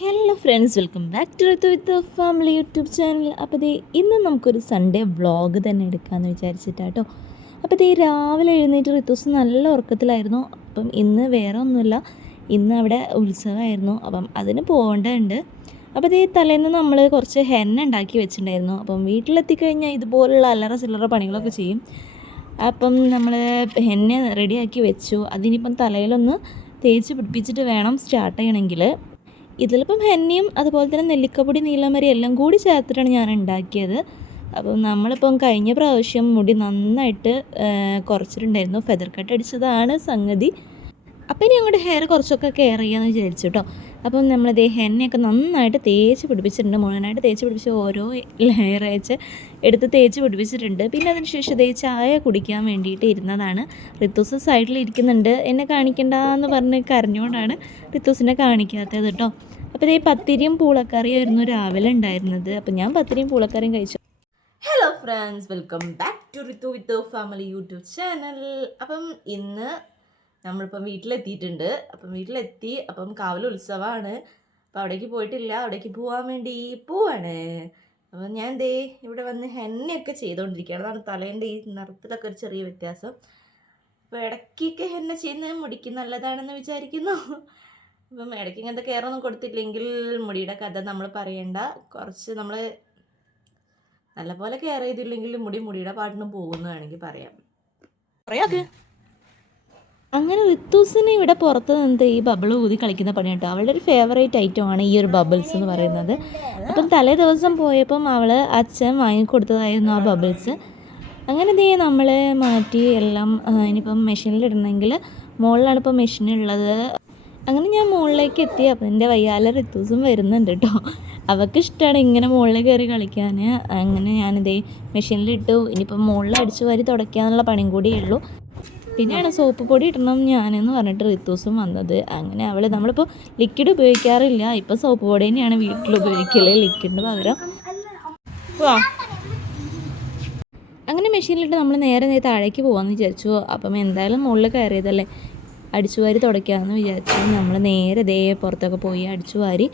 Hello friends welcome back to Rith with family YouTube channel അപ്പോൾ ദേ ഇന്ന് നമുക്കൊരു സൺഡേ വ്ളോഗ് തന്നെ എടുക്കാമെന്ന് വിചാരിച്ചിട്ടാട്ടോ. അപ്പോൾ ദേ രാവിലെ എഴുന്നേറ്റ് ഋതുസ് നല്ല ഉറക്കത്തിലായിരുന്നു. അപ്പം ഇന്ന് വേറെ ഒന്നുമില്ല. ഇന്ന് അവിടെ ഉത്സവമായിരുന്നു. അപ്പം അതിന് പോകേണ്ടതുണ്ട്. അപ്പോൾ ദേ തലേന്ന് നമ്മൾ കുറച്ച് ഹെന്ന ഉണ്ടാക്കി വെച്ചിട്ടുണ്ടായിരുന്നു. അപ്പം വീട്ടിലെത്തിക്കഴിഞ്ഞാൽ ഇതുപോലുള്ള അല്ലറ ചില്ലറ പണികളൊക്കെ ചെയ്യും. അപ്പം നമ്മൾ ഹെന്ന റെഡിയാക്കി വെച്ചു. അതിനിപ്പം തലയിലൊന്ന് തേച്ച് പിടിപ്പിച്ചിട്ട് വേണം സ്റ്റാർട്ട് ചെയ്യണമെങ്കിൽ ഇതിലിപ്പം ഹെന്നയും അതുപോലെ തന്നെ നെല്ലിക്കപ്പൊടി നീലമരി എല്ലാം കൂടി ചേർത്തിട്ടാണ് ഞാൻ ഉണ്ടാക്കിയത്. അപ്പം നമ്മളിപ്പം കഴിഞ്ഞ പ്രാവശ്യം മുടി നന്നായിട്ട് കുറച്ചിട്ടുണ്ടായിരുന്നു. ഫെദർ കട്ട് അടിച്ചതാണ് സംഗതി. അപ്പം ഇനി അങ്ങോട്ട് ഹെയർ കുറച്ചൊക്കെ കെയർ ചെയ്യാമെന്ന് വിചാരിച്ചു കേട്ടോ അപ്പം നമ്മളിതേ എണ്ണയൊക്കെ നന്നായിട്ട് തേച്ച് പിടിപ്പിച്ചിട്ടുണ്ട്. മുഴുവനായിട്ട് തേച്ച് പിടിപ്പിച്ച് ഓരോ ലെയർ വെച്ച് എടുത്ത് തേച്ച് പിടിപ്പിച്ചിട്ടുണ്ട്. പിന്നെ അതിന് ശേഷം ഇതേ ചായ കുടിക്കാൻ വേണ്ടിയിട്ട് ഇരുന്നതാണ്. റിത്തൂസ് സൈഡിൽ ഇരിക്കുന്നുണ്ട്. എന്നെ കാണിക്കണ്ട എന്ന് പറഞ്ഞ് കരഞ്ഞുകൊണ്ടാണ് റിത്തൂസിനെ കാണിക്കാത്തത് കേട്ടോ. അപ്പോൾ ഇതേ പത്തിരിയും പൂളക്കറിയും ആയിരുന്നു രാവിലെ ഉണ്ടായിരുന്നത്. അപ്പം ഞാൻ പത്തിരിയും പൂളക്കറിയും കഴിച്ചു. Hello friends welcome back to Rithu with family YouTube channel അപ്പം ഇന്ന് നമ്മളിപ്പം വീട്ടിലെത്തിയിട്ടുണ്ട്. അപ്പം വീട്ടിലെത്തി. അപ്പം കാവൽ ഉത്സവമാണ് അപ്പം അവിടേക്ക് പോയിട്ടില്ല. അവിടേക്ക് പോകാൻ വേണ്ടി പോവാണ്. അപ്പം ഞാൻ ദേ ഇവിടെ വന്ന് ഹെന്നയൊക്കെ ചെയ്തുകൊണ്ടിരിക്കുകയാണ് അതാണ് തലേന്റെ ഈ നിറത്തിലൊക്കെ ഒരു ചെറിയ വ്യത്യാസം. അപ്പോൾ ഇടയ്ക്കൊക്കെ ഹെന്ന ചെയ്യുന്നത് മുടിക്ക് നല്ലതാണെന്ന് വിചാരിക്കുന്നു. അപ്പം ഇടയ്ക്ക് ഇങ്ങനത്തെ കെയർ ഒന്നും കൊടുത്തില്ലെങ്കിൽ മുടിയുടെ കഥ നമ്മൾ പറയണ്ട. കുറച്ച് നമ്മൾ നല്ലപോലെ കെയർ ചെയ്തില്ലെങ്കിൽ മുടി മുടിയുടെ പാട്ടിന് പോകുന്നു വേണമെങ്കിൽ പറയാം പറയാക്ക് അങ്ങനെ റിത്തൂസിനെ ഇവിടെ പുറത്ത് നിന്ന് ഈ ബബിൾ ഊതി കളിക്കുന്ന പണി കേട്ടോ. അവളുടെ ഒരു ഫേവറേറ്റ് ആണ് ഈ ഒരു ബബിൾസ് എന്ന് പറയുന്നത്. അപ്പം തലേ ദിവസം പോയപ്പം അവൾ അച്ഛൻ വാങ്ങിക്കൊടുത്തതായിരുന്നു ആ ബബിൾസ് അങ്ങനെ ദേ നമ്മൾ മാറ്റി എല്ലാം ഇനിയിപ്പം മെഷീനിലിടണമെങ്കിൽ മുകളിലാണ് ഇപ്പോൾ മെഷീനുള്ളത് അങ്ങനെ ഞാൻ മുകളിലേക്ക് എത്തി. അപ്പം എന്റെ വയ്യാല റിത്തൂസും വരുന്നുണ്ട് കേട്ടോ. അവൾക്ക് ഇഷ്ടമാണ് ഇങ്ങനെ മുകളിൽ കയറി കളിക്കാൻ അങ്ങനെ ഞാനിതേ മെഷീനിലിട്ടു ഇനിയിപ്പം മുകളിൽ അടിച്ചു വാരി തുടയ്ക്കാന്നുള്ള പണിയും കൂടിയേ ഉള്ളൂ. പിന്നെയാണ് സോപ്പ് പൊടി ഇടണം ഞാനെന്ന് പറഞ്ഞിട്ട് റിത്തൂസും വന്നത്. അങ്ങനെ അവൾ നമ്മളിപ്പോൾ ലിക്വിഡ് ഉപയോഗിക്കാറില്ല. ഇപ്പം സോപ്പ് പൊടി തന്നെയാണ് വീട്ടിൽ ഉപയോഗിക്കൽ ലിക്വിഡിന് പകരം. അങ്ങനെ മെഷീനിലിട്ട് നമ്മൾ നേരെ നേരെ താഴേക്ക് പോകാമെന്ന് വിചാരിച്ചു. അപ്പം എന്തായാലും മുകളിൽ കയറിയതല്ലേ? അടിച്ചു വാരി തുടയ്ക്കാമെന്ന് വിചാരിച്ചു. നമ്മൾ നേരെ ദേ പുറത്തൊക്കെ പോയി അടിച്ചു വാരി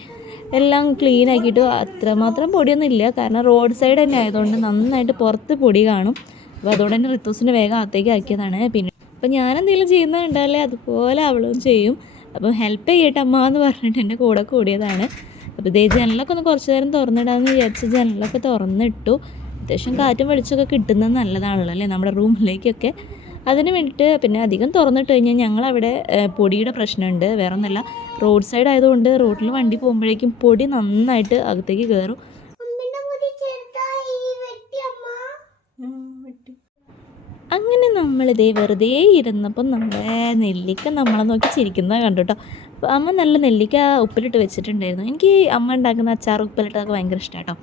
എല്ലാം ക്ലീൻ ആക്കിയിട്ട് അത്രമാത്രം പൊടിയൊന്നും ഇല്ല. കാരണം റോഡ് സൈഡ് തന്നെ ആയതുകൊണ്ട് നന്നായിട്ട് പുറത്ത് പൊടി കാണും. അപ്പോൾ അതുകൊണ്ട് തന്നെ റിത്തൂസിന്റെ വേഗം അകത്തേക്ക് ആക്കിയതാണ്. പിന്നെ അപ്പം ഞാൻ എന്തെങ്കിലും കണ്ടാലേ അതുപോലെ അവളും ചെയ്യും. അപ്പം ഹെൽപ്പ് ചെയ്യട്ടെ അമ്മ എന്ന് പറഞ്ഞിട്ട് എന്റെ കൂടെ കൂടിയതാണ്. അപ്പോൾ ഇതേ ജനലൊക്കെ ഒന്ന് കുറച്ച് നേരം തുറന്നിടാമെന്ന് വിചാരിച്ച് ജനലൊക്കെ തുറന്നിട്ടു. അത്യാവശ്യം കാറ്റും വെളിച്ചമൊക്കെ കിട്ടുന്നത് നല്ലതാണല്ലോ അല്ലേ നമ്മുടെ റൂമിലേക്കൊക്കെ. അതിന് വേണ്ടിയിട്ട് പിന്നെ അധികം തുറന്നിട്ട് കഴിഞ്ഞാൽ ഞങ്ങളവിടെ പൊടിയുടെ പ്രശ്നമുണ്ട്. വേറെ ഒന്നുമല്ല റോഡ് സൈഡ് ആയതുകൊണ്ട് റോഡിൽ വണ്ടി പോകുമ്പോഴേക്കും പൊടി നന്നായിട്ട് അകത്തേക്ക് കയറും അങ്ങനെ നമ്മൾ നമ്മളിതേ വെറുതെ ഇരുന്നപ്പം നമ്മളെ നെല്ലിക്ക നമ്മളെ നോക്കി ചിരിക്കുന്നത് കണ്ടു കേട്ടോ അപ്പോൾ അമ്മ നല്ല നെല്ലിക്ക ഉപ്പിലിട്ട് വെച്ചിട്ടുണ്ടായിരുന്നു. എനിക്ക് അമ്മ ഉണ്ടാക്കുന്ന അച്ചാർ ഉപ്പിലിട്ടതൊക്കെ ഭയങ്കര ഇഷ്ടമാണ് കേട്ടോ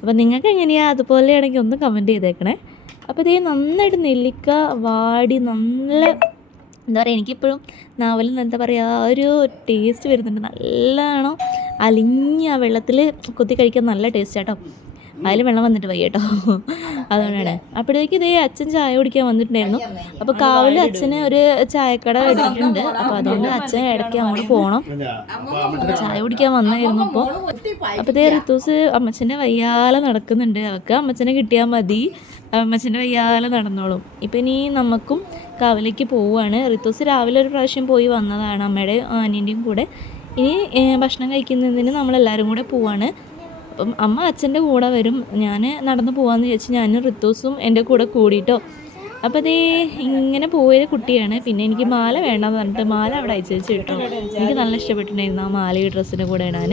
അപ്പോൾ നിങ്ങൾക്ക് എങ്ങനെയാണ് അതുപോലെയാണെങ്കിൽ ഒന്ന് കമന്റ് ചെയ്തേക്കണേ. അപ്പോൾ ഇതേ നന്നായിട്ട് നെല്ലിക്ക വാടി നല്ല എന്താ പറയുക എനിക്കിപ്പോഴും നാവലിൽ നിന്ന് എന്താ പറയുക ഒരു ടേസ്റ്റ് വരുന്നുണ്ട്. നല്ലോണം അലിഞ്ഞ ആ വെള്ളത്തിൽ കുത്തി കഴിക്കാൻ നല്ല ടേസ്റ്റ് കേട്ടോ അതിൽ വെള്ളം വന്നിട്ട് വയ്യ കേട്ടോ അതുകൊണ്ടാണ്. അപ്പോഴേക്ക് ഇതേ അച്ഛൻ ചായ കുടിക്കാൻ വന്നിട്ടുണ്ടായിരുന്നു. അപ്പോൾ കാവിൽ അച്ഛന് ഒരു ചായക്കട ഇട്ടിട്ടുണ്ട് അപ്പോൾ അതുകൊണ്ട് അച്ഛൻ ഇടയ്ക്ക് അങ്ങോട്ട് പോകണം ചായ കുടിക്കാൻ വന്നായിരുന്നു അപ്പോൾ അപ്പോൾ ഇതേ റിത്തൂസ് അമ്മച്ചന്റെ വയ്യാലെ നടക്കുന്നുണ്ട്. അവൾക്ക് അമ്മച്ചനെ കിട്ടിയാൽ മതി. അമ്മച്ചന്റെ വയ്യാലെ നടന്നോളും. ഇപ്പം ഇനി നമുക്കും കാവിലേക്ക് പോവുകയാണ് റിത്തൂസ് രാവിലെ ഒരു പ്രാവശ്യം പോയി വന്നതാണ് അമ്മയുടെ അനിയന്റെയും കൂടെ. ഇനി ഭക്ഷണം കഴിക്കുന്നതിന് നമ്മളെല്ലാവരും കൂടെ പോവാണ്. അപ്പം അമ്മ അച്ഛന്റെ കൂടെ വരും. ഞാൻ നടന്നു പോകാമെന്ന് വിചാരിച്ച് ഞാൻ ഋത്തൂസും എന്റെ കൂടെ കൂടിയിട്ടോ അപ്പോൾ അതേ ഇങ്ങനെ പോയത് കുട്ടിയാണ്. പിന്നെ എനിക്ക് മാല വേണമെന്ന് പറഞ്ഞിട്ട് മാല അവിടെ അയച്ചു വെച്ച് കിട്ടും എനിക്ക് നല്ല ഇഷ്ടപ്പെട്ടിട്ടുണ്ടായിരുന്നു ആ മാല ഈ ഡ്രസ്സിന്റെ കൂടെ ഇടാൻ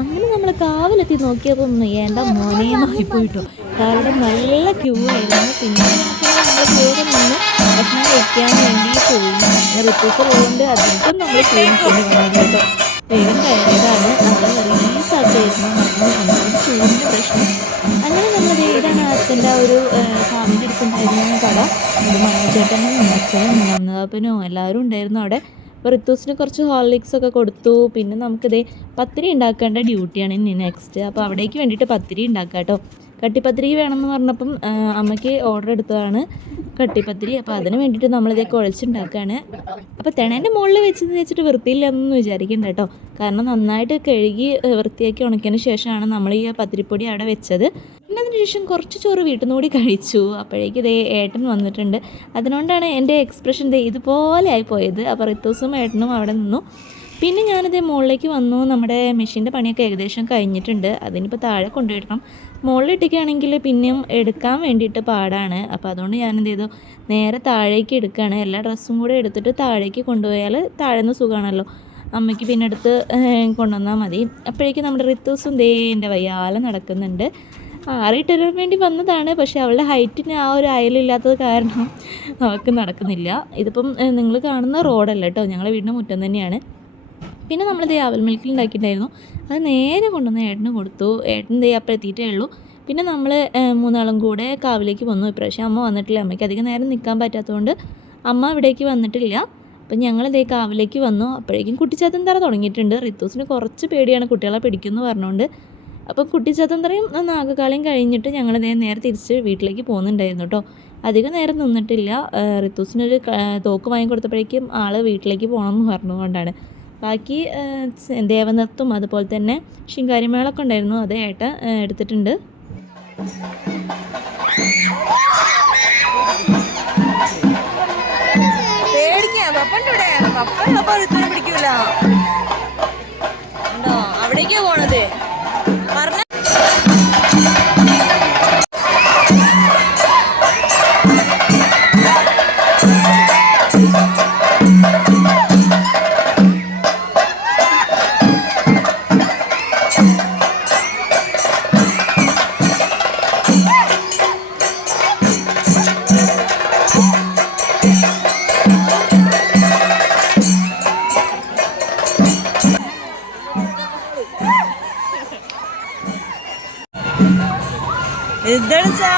അങ്ങനെ നമ്മൾ കാവിലെത്തി നോക്കിയപ്പം എന്റെ മോനെ നോയിപ്പോയിട്ടോ കാരണം നല്ല ക്യൂ ആയിരുന്നു. പിന്നെ നമ്മൾ ഭക്ഷണം കഴിക്കാൻ വേണ്ടി പോയി. റിപ്പോർട്ട് പോകുന്നുണ്ട് അതിനും നമ്മൾ ക്യൂ നിൽക്കേണ്ടി വന്നു കേട്ടോ. വേഗം കയറിയതാണ്. നല്ല റിലീസാക്കിയായിരുന്നു നമ്മൾ ചൂടിന്റെ പ്രശ്നം. അങ്ങനെ നമ്മൾ ഇതാണ് അച്ഛന്റെ ആ ഒരു ഫാമിലി അടുത്തുണ്ടായിരുന്ന കട മനോജേട്ടനും അച്ഛനും നന്ദാപ്പനും എല്ലാവരും ഉണ്ടായിരുന്നു അവിടെ. അപ്പോൾ റിത്തൂസിന് കുറച്ച് ഹോർലിക്സ് ഒക്കെ കൊടുത്തു. പിന്നെ നമുക്കിതേ പത്തിരി ഉണ്ടാക്കേണ്ട ഡ്യൂട്ടിയാണ് ഇനി നെക്സ്റ്റ് അപ്പോൾ അവിടേക്ക് വേണ്ടിയിട്ട് പത്തിരി ഉണ്ടാക്കാം കേട്ടോ കട്ടിപ്പത്തിരി വേണമെന്ന് പറഞ്ഞപ്പം അമ്മയ്ക്ക് ഓർഡർ എടുത്തതാണ് കട്ടിപ്പത്തിരി. അപ്പോൾ അതിന് വേണ്ടിയിട്ട് നമ്മളിതേ കുഴച്ചുണ്ടാക്കുകയാണ് അപ്പോൾ തിണേന്റെ മുകളിൽ വെച്ചെന്ന് വെച്ചിട്ട് വൃത്തിയില്ലെന്നൊന്നും വിചാരിക്കണ്ട കേട്ടോ. കാരണം നന്നായിട്ട് കഴുകി വൃത്തിയാക്കി ഉണക്കിയതിന് ശേഷമാണ് നമ്മൾ ഈ പത്തിരിപ്പൊടി അവിടെ വെച്ചത്. പിന്നെ അതിന് ശേഷം കുറച്ച് ചോറ് വീട്ടിൽ നിന്ന് കൂടി കഴിച്ചു. അപ്പോഴേക്കും ഇതേ ഏട്ടൻ വന്നിട്ടുണ്ട്. അതിനോണ്ടാണ് എന്റെ എക്സ്പ്രഷൻ ദേ ഇതുപോലെ ആയി പോയത്. അപ്പോൾ റിത്തൂസും ഏട്ടനും അവിടെ നിന്നു. പിന്നെ ഞാനിത് മുകളിലേക്ക് വന്നു. നമ്മുടെ മെഷീന്റെ പണിയൊക്കെ ഏകദേശം കഴിഞ്ഞിട്ടുണ്ട്. അതിനിപ്പോൾ താഴെ കൊണ്ടുപോയിടണം മുകളിലിട്ടൊക്കെയാണെങ്കിൽ പിന്നെയും എടുക്കാൻ വേണ്ടിയിട്ട് പാടാണ്. അപ്പോൾ അതുകൊണ്ട് ഞാൻ എന്ത് ചെയ്തു? നേരെ താഴേക്ക് എടുക്കുകയാണ്. എല്ലാ ഡ്രസ്സും കൂടെ എടുത്തിട്ട് താഴേക്ക് കൊണ്ടുപോയാൽ താഴേന്ന് സുഖമാണല്ലോ. അമ്മയ്ക്ക് പിന്നെ എടുത്ത് കൊണ്ടുവന്നാൽ മതി. അപ്പോഴേക്കും നമ്മുടെ റിത്തൂസും ദേ എന്റെ വയ്യാല നടക്കുന്നുണ്ട്. ആറിയിട്ടരാൻ വേണ്ടി വന്നതാണ്. പക്ഷേ അവളുടെ ഹൈറ്റിന് ആ ഒരു അയലില്ലാത്തത് കാരണം അവൾക്ക് നടക്കുന്നില്ല. ഇതിപ്പം നിങ്ങൾ കാണുന്ന റോഡല്ല കേട്ടോ. ഞങ്ങളുടെ വീടിന്റെ മുറ്റം തന്നെയാണ്. പിന്നെ നമ്മളിത് ആവൽ മിൽക്കിൽ ഉണ്ടാക്കിയിട്ടുണ്ടായിരുന്നു. അത് നേരെ കൊണ്ടുവന്ന് ഏട്ടന് കൊടുത്തു. ഏട്ടൻ ദേ അപ്പം എത്തിയിട്ടേ ഉള്ളൂ. പിന്നെ നമ്മൾ മൂന്നാളും കൂടെ കാവിലേക്ക് വന്നു. ഇപ്രാവശ്യം അമ്മ വന്നിട്ടില്ല. അമ്മയ്ക്ക് അധികം നേരം നിൽക്കാൻ പറ്റാത്തതുകൊണ്ട് അമ്മ ഇവിടേക്ക് വന്നിട്ടില്ല. അപ്പം ഞങ്ങൾ ദേ കാവിലേക്ക് വന്നു. അപ്പോഴേക്കും കുട്ടിച്ചാത്തൻ തറ തുടങ്ങിയിട്ടുണ്ട്. റിത്തൂസിന് കുറച്ച് പേടിയാണ് കുട്ടികളെ പിടിക്കുമെന്ന് പറഞ്ഞുകൊണ്ട് അപ്പം തറയും നാഗകാലയും കഴിഞ്ഞിട്ട് ഞങ്ങൾ ദേ നേരെ തിരിച്ച് വീട്ടിലേക്ക് പോകുന്നുണ്ടായിരുന്നു കേട്ടോ അധികം നേരം നിന്നിട്ടില്ല. റിത്തൂസിനൊരു തോക്ക് വാങ്ങി കൊടുത്തപ്പോഴേക്കും ആൾ വീട്ടിലേക്ക് പോകണം എന്ന് പറഞ്ഞുകൊണ്ടാണ്. ബാക്കി ദേവനൃത്തും അതുപോലെ തന്നെ ശിങ്കാരിമേളൊക്കെ ഉണ്ടായിരുന്നു. അത് ഏട്ട എടുത്തിട്ടുണ്ട്. പേടിക്കാം. പപ്പന്റെ ഇവിടെ. പപ്പ പിടിക്കൂല. അവിടേക്കാ പോണത്? Idarsa!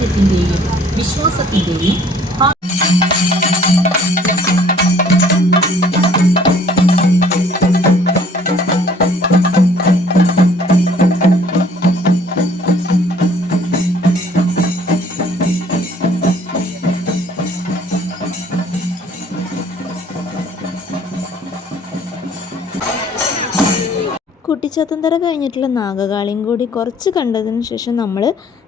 പാരമ്പര്യത്തിന്റെയും വിശ്വാസത്തിന്റെയും കുട്ടിച്ചാത്തന്തര കഴിഞ്ഞിട്ടുള്ള നാഗകാളിയും കൂടി കുറച്ച് കണ്ടതിന് ശേഷം നമ്മൾ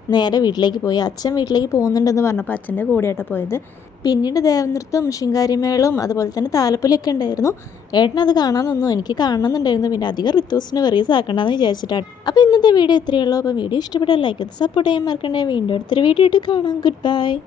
നേരെ വീട്ടിലേക്ക് പോയി. അച്ഛൻ വീട്ടിലേക്ക് പോകുന്നുണ്ടെന്ന് പറഞ്ഞപ്പോൾ അച്ഛന്റെ കൂടെയാട്ടോ പോയത്. പിന്നീട് ദേവനൃത്തം ശിങ്കാരിമേളവും അതുപോലെ തന്നെ താലപ്പൊലിയൊക്കെ ഉണ്ടായിരുന്നു. ഏട്ടനത് കാണാമെന്നൊന്നും എനിക്ക് കാണണമെന്നുണ്ടായിരുന്നു. പിന്നെ അധികം റിത്തൂസിന് വെറീസ് ആക്കണ്ടെന്ന് വിചാരിച്ചിട്ടാണ്. അപ്പോൾ ഇന്നത്തെ വീഡിയോ ഇത്രയേ ഉള്ളൂ. അപ്പോൾ വീഡിയോ ഇഷ്ടപ്പെട്ടാൽ ലൈക്ക് സപ്പോർട്ട് ചെയ്യാൻ മറക്കണ്ടേ. വീണ്ടും അടുത്തൊരു വീഡിയോ ആയിട്ട് കാണാം. Good bye